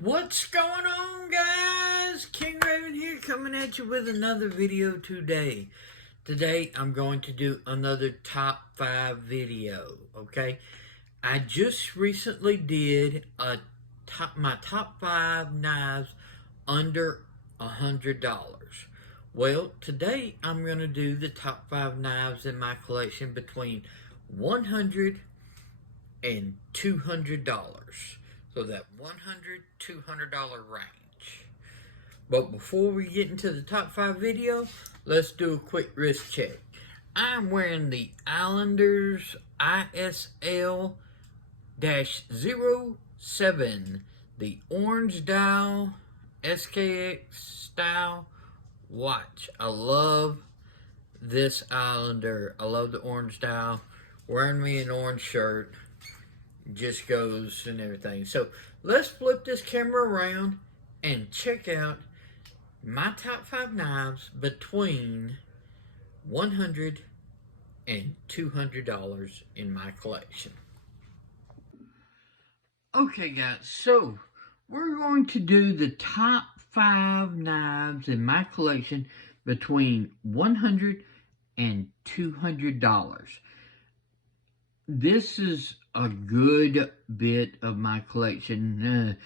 What's going on, guys? King Raven here, coming at you with another video today. Today I'm going to do another top 5 video, okay? I just recently did my top 5 knives under $100. Well, today I'm going to do the top 5 knives in my collection between $100 and $200. So that $100, $200 range. But before we get into the top 5 video, let's do a quick wrist check. I'm wearing the Islanders ISL-07, the orange dial SKX style watch. I love this Islander. I love the orange dial. Wearing me an orange shirt just goes and everything. So let's flip this camera around and check out my top 5 knives between $100 and $200 in my collection. Okay, guys, so we're going to do the top 5 knives in my collection between $100 and $200. This is a good bit of my collection.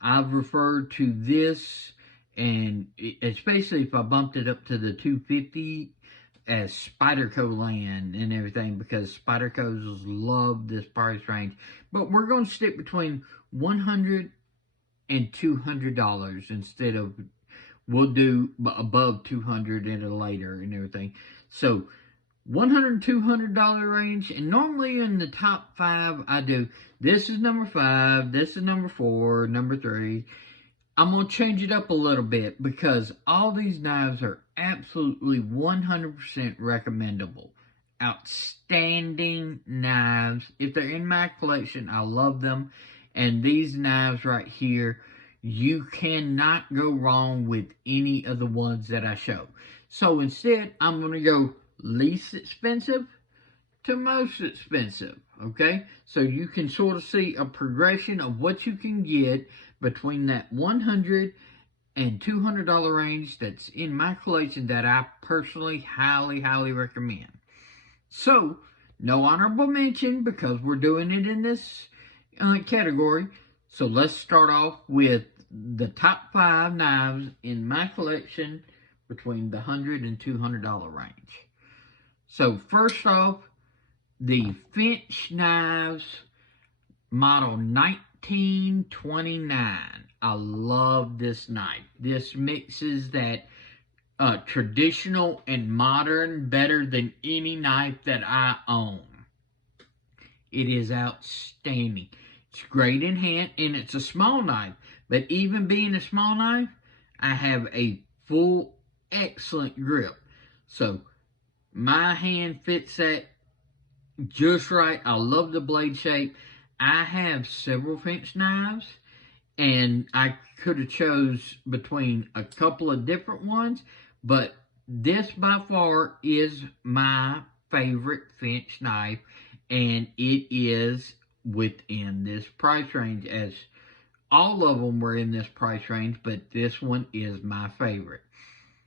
I've referred to this, and especially if I bumped it up to the 250, as Spyderco land and everything, because Spydercos love this price range. But we're going to stick between $100 and $200 instead of, we'll do above $200 at a later and everything. So $100 $200 range, and normally in the top 5 I do, this is number 5, this is number 4, number 3. I'm going to change it up a little bit because all these knives are absolutely 100% recommendable. Outstanding knives. If they're in my collection, I love them. And these knives right here, you cannot go wrong with any of the ones that I show. So instead, I'm going to go least expensive to most expensive, okay? So you can sort of see a progression of what you can get between that $100 and $200 range that's in my collection that I personally highly recommend. So, no honorable mention because we're doing it in this category. So let's start off with the top 5 knives in my collection between the $100 and $200 range. So first off, the Finch knives, model 1929. I love this knife. This mixes that traditional and modern better than any knife that I own. It is outstanding. It's great in hand, and it's a small knife. But even being a small knife, I have a full, excellent grip. So my hand fits that just right. I love the blade shape. I have several Finch knives, and I could have chose between a couple of different ones, but this by far is my favorite Finch knife, and it is within this price range, as all of them were in this price range, but this one is my favorite.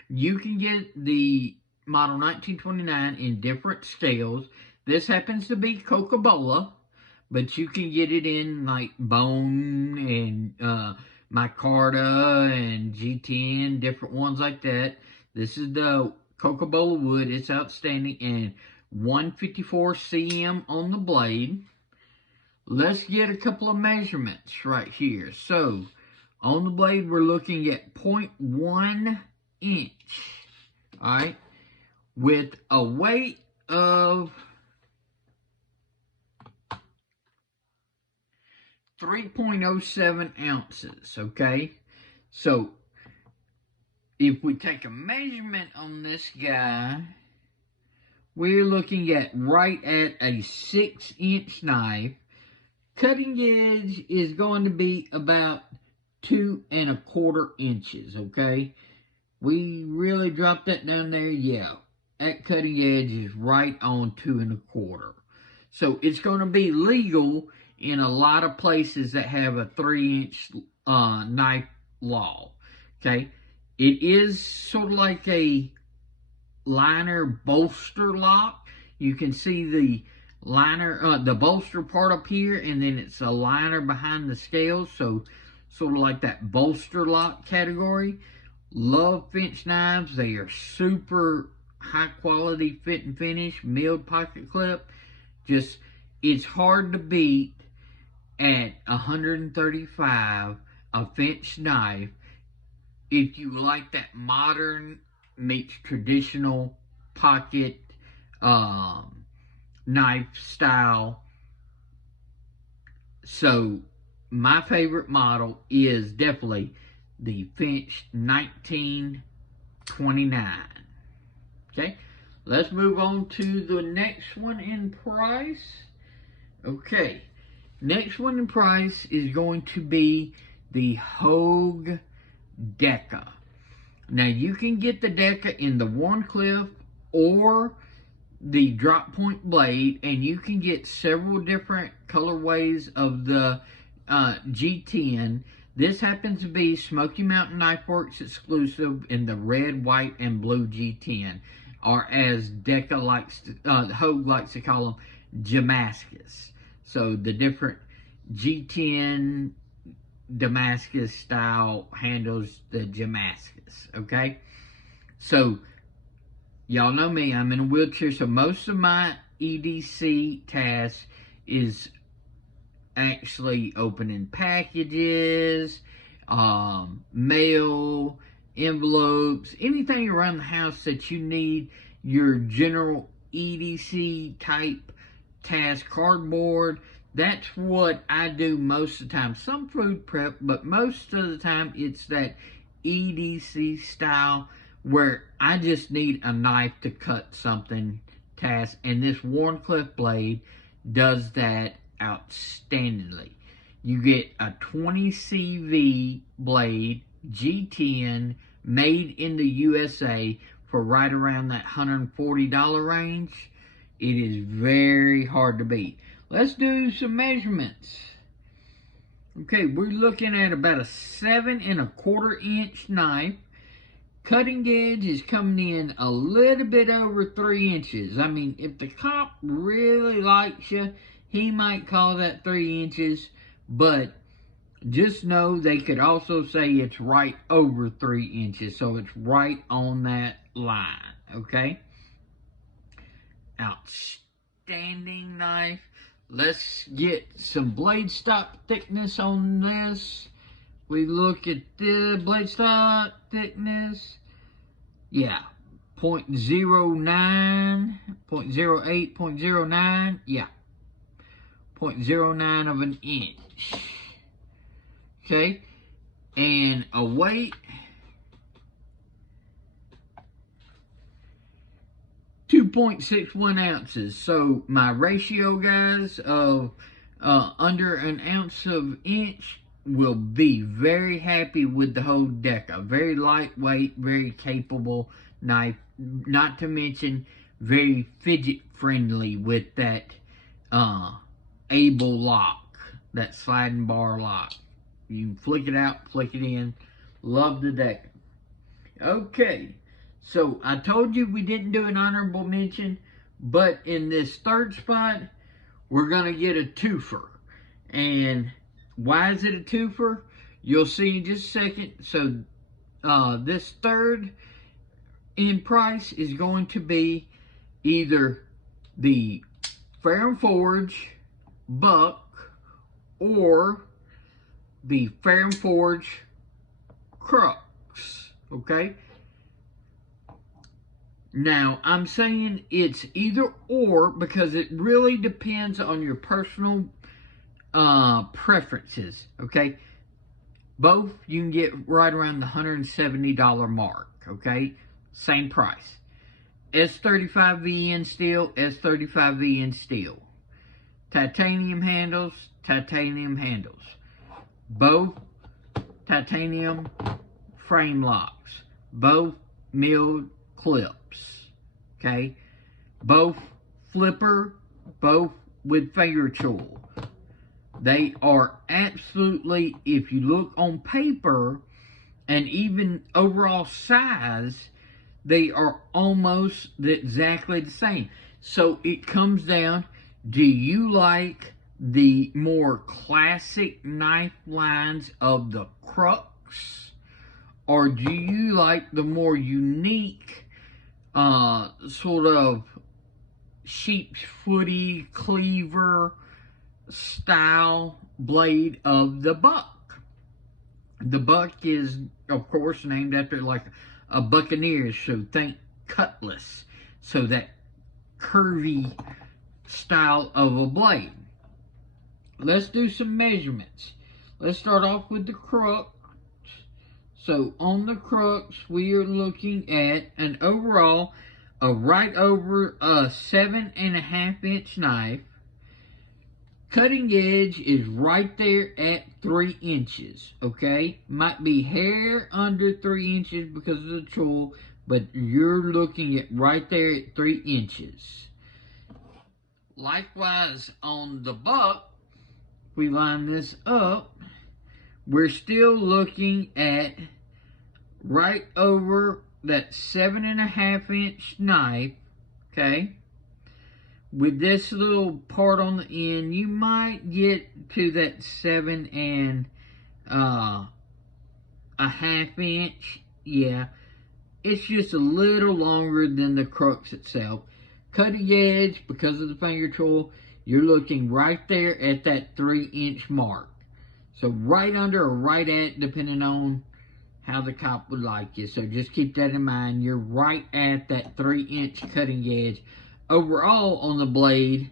You can get the model 1929 in different scales. This happens to be Coca-Cola, but you can get it in like bone and micarta and G10, different ones like that. This is the Coca-Cola wood. It's outstanding, and 154 cm on the blade. Let's get a couple of measurements right here. So on the blade, we're looking at 0.1 inch. All right, with a weight of 3.07 ounces, okay? So, if we take a measurement on this guy, we're looking at right at a 6-inch knife. Cutting edge is going to be about 2¼ inches, okay? We really dropped that down there, yeah. At cutting edge is right on 2¼ So it's going to be legal in a lot of places that have a 3-inch knife law. Okay, it is sort of like a liner bolster lock. You can see the liner, the bolster part up here, and then it's a liner behind the scales, so sort of like that bolster lock category. Love Finch knives. They are super high quality fit and finish, milled pocket clip. Just, it's hard to beat at 135 a Finch knife if you like that modern meets traditional pocket knife style. So my favorite model is definitely the Finch 1929. Okay, let's move on to the next one in price. Okay, next one in price is going to be the Hogue Deca. Now you can get the Deca in the Warncliffe or the drop point blade, and you can get several different colorways of the G10. This happens to be Smoky Mountain Knife Works exclusive in the red, white, and blue G10, or as Deca likes to, Hogue likes to call them, Damascus. So the different G10 Damascus style handles the Damascus. Okay, so y'all know me, I'm in a wheelchair, so most of my EDC task is actually opening packages, mail, envelopes, anything around the house that you need your general EDC type task, cardboard. That's what I do most of the time. Some food prep, but most of the time it's that EDC style where I just need a knife to cut something task, and this Warncliffe blade does that outstandingly. You get a 20 CV blade, G10, made in the USA for right around that $140 range. It is very hard to beat. Let's do some measurements. Okay, we're looking at about a 7¼ inch knife. Cutting edge is coming in a little bit over 3 inches. I mean, if the cop really likes you, he might call that 3 inches, but just know they could also say it's right over 3 inches, so it's right on that line, okay? Outstanding knife. Let's get some blade stock thickness on this. We look at the blade stock thickness. Yeah, 0.09, 0.08, 0.09. Yeah, 0.09 of an inch. Okay, and a weight, 2.61 ounces. So my ratio, guys, of under an ounce of inch will be very happy with the Hogue Deca. Very lightweight, very capable knife. Not to mention very fidget friendly with that able lock, that sliding bar lock. You can flick it out, flick it in. Love the Deca. Okay, so I told you we didn't do an honorable mention, but in this third spot, we're going to get a twofer. And why is it a twofer? You'll see in just a second. So this third in price is going to be either the Fair and Forge Buck or the Fair and Forge Crux. Okay? Now, I'm saying it's either or because it really depends on your personal preferences, okay? Both you can get right around the $170 mark, okay? Same price. S35VN steel, S35VN steel. Titanium handles, titanium handles. Both titanium frame locks. Both milled clips, okay? Both flipper, both with finger tool. They are absolutely, if you look on paper and even overall size, they are almost exactly the same. So it comes down, do you like the more classic knife lines of the Crux, or do you like the more unique sort of sheep's footy cleaver style blade of the Buck? The Buck is, of course, named after like a buccaneer, so think cutlass. So that curvy style of a blade. Let's do some measurements. Let's start off with the Crux. So on the Crux, we are looking at an overall of right over a 7.5-inch knife. Cutting edge is right there at 3 inches, okay? Might be hair under 3 inches because of the tool, but you're looking at right there at 3 inches. Likewise, on the Buck, we line this up, we're still looking at right over that 7.5-inch knife, okay? With this little part on the end, you might get to that 7.5 inch. Yeah, it's just a little longer than the Crux itself. Cutting edge, because of the finger tool, you're looking right there at that 3-inch mark. So right under or right at, depending on how the cop would like you. So just keep that in mind. You're right at that 3-inch cutting edge. Overall on the blade,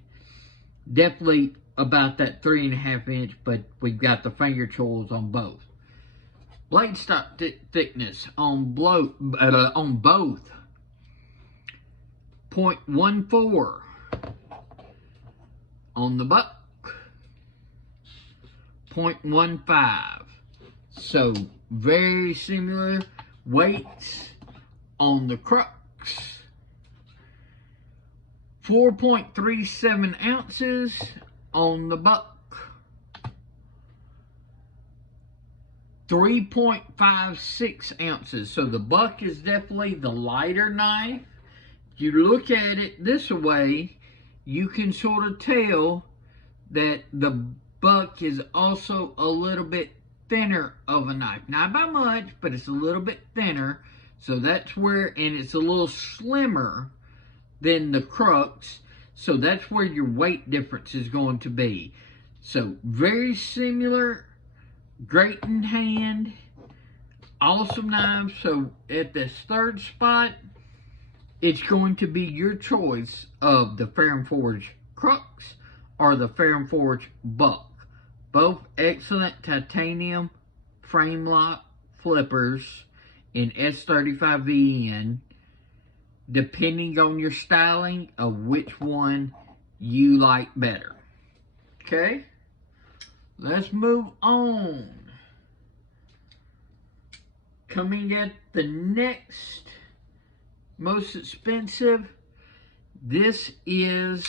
definitely about that 3.5 inch, but we've got the finger tools on both. Blade stock thickness on both 0.14 on the Buck, 0.15. So very similar weights on the Crux. 4.37 ounces on the Buck. 3.56 ounces. So the Buck is definitely the lighter knife. If you look at it this way, you can sort of tell that the Buck is also a little bit thinner of a knife. Not by much, but it's a little bit thinner. So that's where, and it's a little slimmer than the Crux, so that's where your weight difference is going to be. So very similar, great in hand, awesome knives. So at this third spot, it's going to be your choice of the Fair and Forge Crux or the Fair and Forge Buck. Both excellent titanium frame lock flippers in S35VN, depending on your styling of which one you like better. Okay, let's move on. Coming at the next most expensive, this is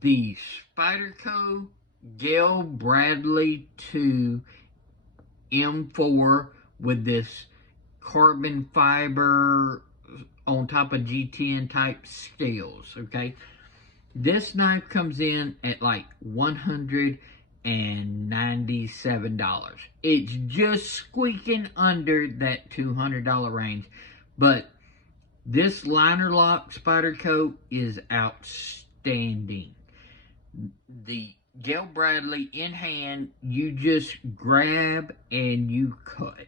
the Spyderco Gale Bradley 2 M4 with this carbon fiber on top of G10 type scales, okay? This knife comes in at like $197. It's just squeaking under that $200 range, but this liner lock Spyderco is outstanding. The Gale Bradley in hand, you just grab and you cut.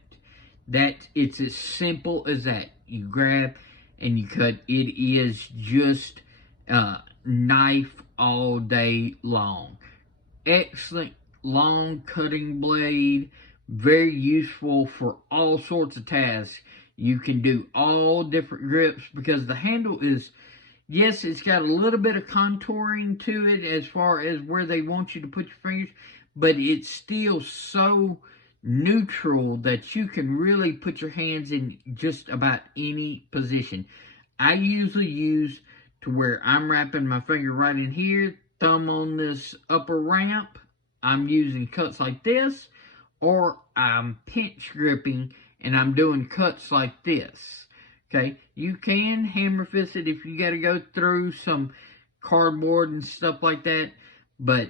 It's as simple as that. You grab and you cut. It is just knife all day long. Excellent long cutting blade, very useful for all sorts of tasks. You can do all different grips because the handle is, yes, it's got a little bit of contouring to it as far as where they want you to put your fingers, but it's still so neutral that you can really put your hands in just about any position. I usually use to where I'm wrapping my finger right in here, thumb on this upper ramp, I'm using cuts like this, or I'm pinch gripping and I'm doing cuts like this. Okay, you can hammer fist it if you got to go through some cardboard and stuff like that, but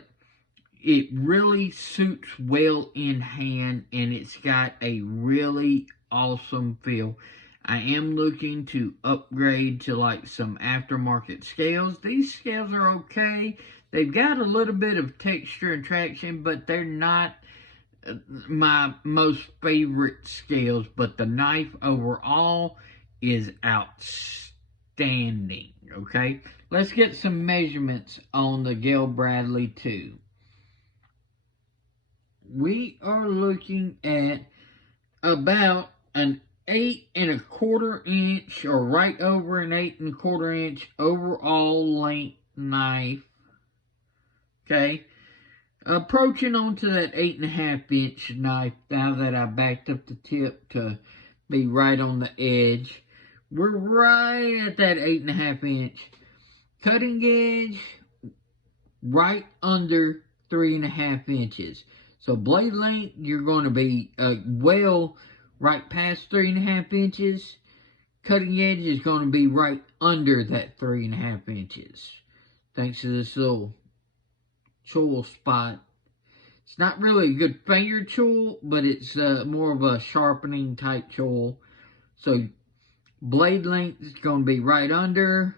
it really suits well in hand and it's got a really awesome feel. I am looking to upgrade to like some aftermarket scales. These scales are okay. They've got a little bit of texture and traction, but they're not my most favorite scales. But the knife overall is outstanding. Okay, let's get some measurements on the Gale Bradley 2. We are looking at about an 8¼ inch, or right over an 8¼ inch overall length knife. Okay, approaching onto that 8½ inch knife now that I backed up the tip to be right on the edge. We're right at that 8½ inch. Cutting edge right under 3½ inches. So blade length, you're going to be well right past 3½ inches. Cutting edge is going to be right under that 3½ inches. Thanks to this little choil spot. It's not really a good finger choil, but it's more of a sharpening type choil. So blade length is going to be right under.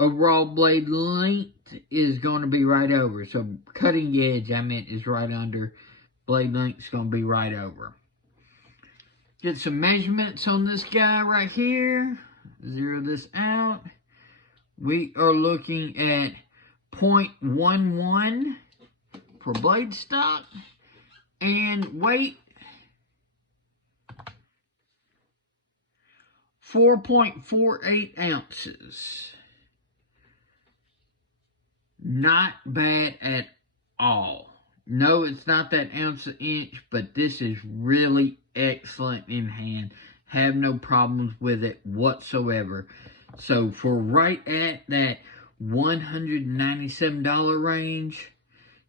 Overall blade length is going to be right over. So cutting edge, I meant, is right under. Blade length is going to be right over. Get some measurements on this guy right here. Zero this out. We are looking at 0.11 for blade stock. And weight, 4.48 ounces. Not bad at all. No, it's not that ounce an inch, but this is really excellent in hand. Have no problems with it whatsoever. So for right at that $197 range,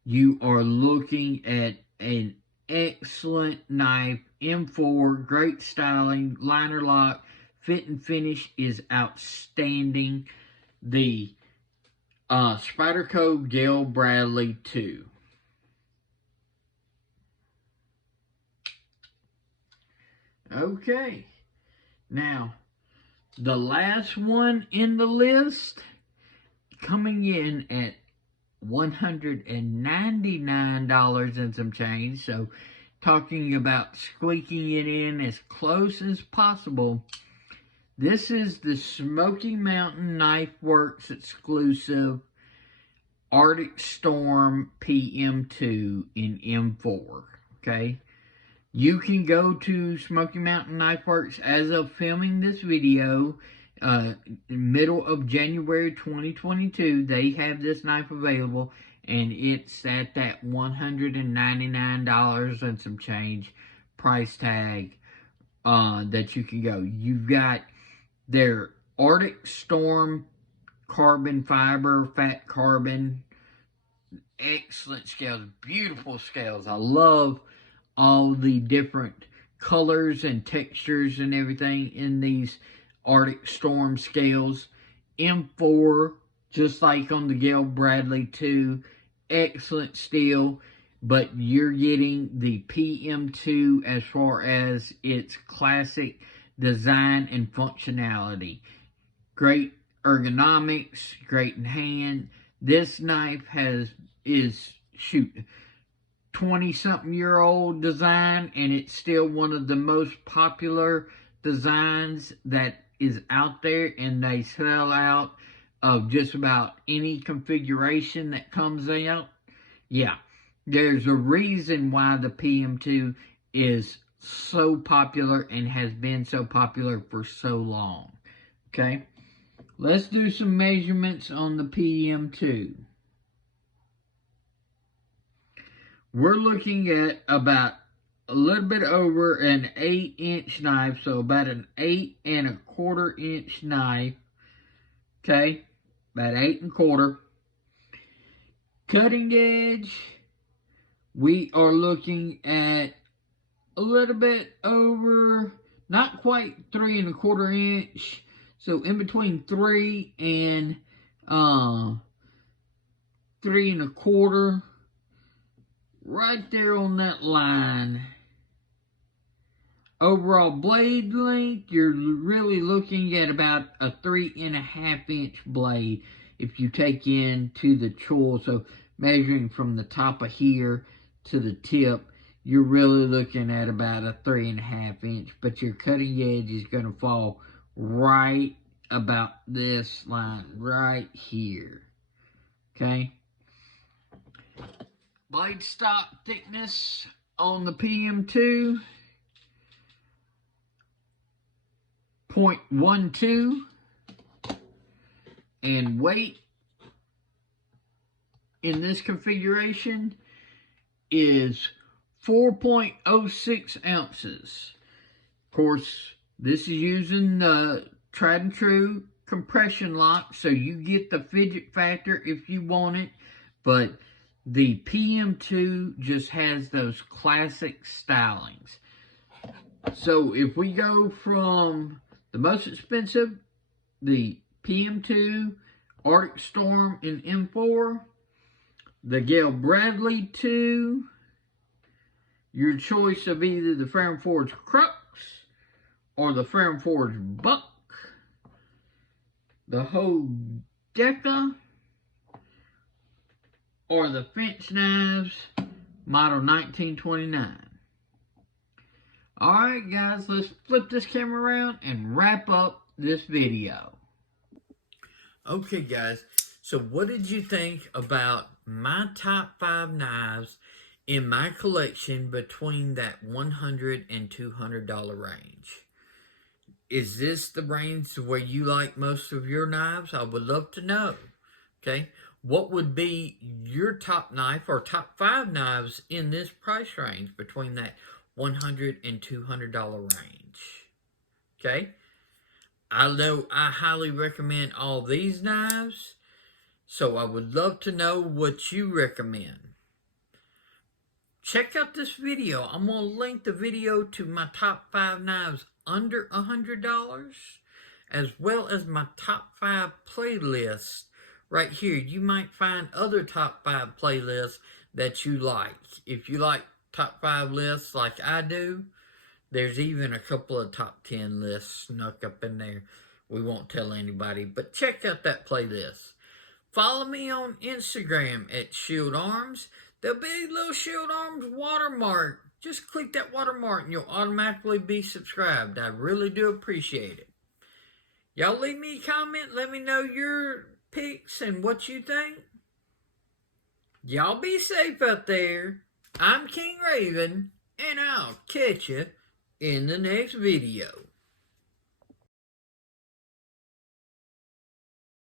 you are looking at an excellent knife. M4, great styling, liner lock, fit and finish is outstanding. The Spyderco Gale Bradley 2. Okay, now the last one in the list, coming in at $199 and some change. So talking about squeaking it in as close as possible. This is the Smoky Mountain Knife Works exclusive Arctic Storm PM2 in M4. Okay, you can go to Smoky Mountain Knife Works as of filming this video, middle of January 2022. They have this knife available, and it's at that $199 and some change price tag that you can go. You've got their Arctic Storm carbon fiber, fat carbon, excellent scales, beautiful scales. I love all the different colors and textures and everything in these Arctic Storm scales. M4, just like on the Gale Bradley 2, excellent steel, but you're getting the PM2 as far as its classic design and functionality. Great ergonomics, great in hand. This knife is 20-something-year-old design, and it's still one of the most popular designs that is out there, and they sell out of just about any configuration that comes out. Yeah, there's a reason why the PM2 is so popular and has been so popular for so long. Okay, let's do some measurements on the PM2. We're looking at about a little bit over an 8-inch knife, so about an 8¼ inch knife. Okay, about 8¼ Cutting edge, we are looking at a little bit over, not quite 3¼ inch. So in between 3 and 3¼ right there on that line. Overall blade length, you're really looking at about a 3½ inch blade if you take into the choil. So measuring from the top of here to the tip, you're really looking at about a 3½ inch, but your cutting edge is going to fall right about this line right here. Okay. Blade stock thickness on the PM2, 0.12, and weight in this configuration is 4.06 ounces. Of course, this is using the tried and true compression lock, so you get the fidget factor if you want it, but the PM2 just has those classic stylings. So if we go from the most expensive, the PM2, Arctic Storm in M4, the Gale Bradley 2, your choice of either the Ferrum Forge Crux or the Ferrum Forge Buck, the Hodeca, or the Finch knives, model 1929. Alright guys, let's flip this camera around and wrap up this video. Okay guys, so what did you think about my top 5 knives in my collection between that $100 and $200 range? Is this the range where you like most of your knives? I would love to know. Okay, what would be your top knife or top 5 knives in this price range between that $100 and $200 range? Okay, I know I highly recommend all these knives, so I would love to know what you recommend. Check out this video. I'm going to link the video to my top 5 knives under $100, as well as my top 5 playlists right here. You might find other top 5 playlists that you like. If you like top 5 lists like I do, there's even a couple of top 10 lists snuck up in there. We won't tell anybody, but check out that playlist. Follow me on Instagram at Shield Arms. There'll be a little Shield Arms watermark. Just click that watermark and you'll automatically be subscribed. I really do appreciate it. Y'all leave me a comment. Let me know your picks and what you think. Y'all be safe out there. I'm King Raven, and I'll catch you in the next video.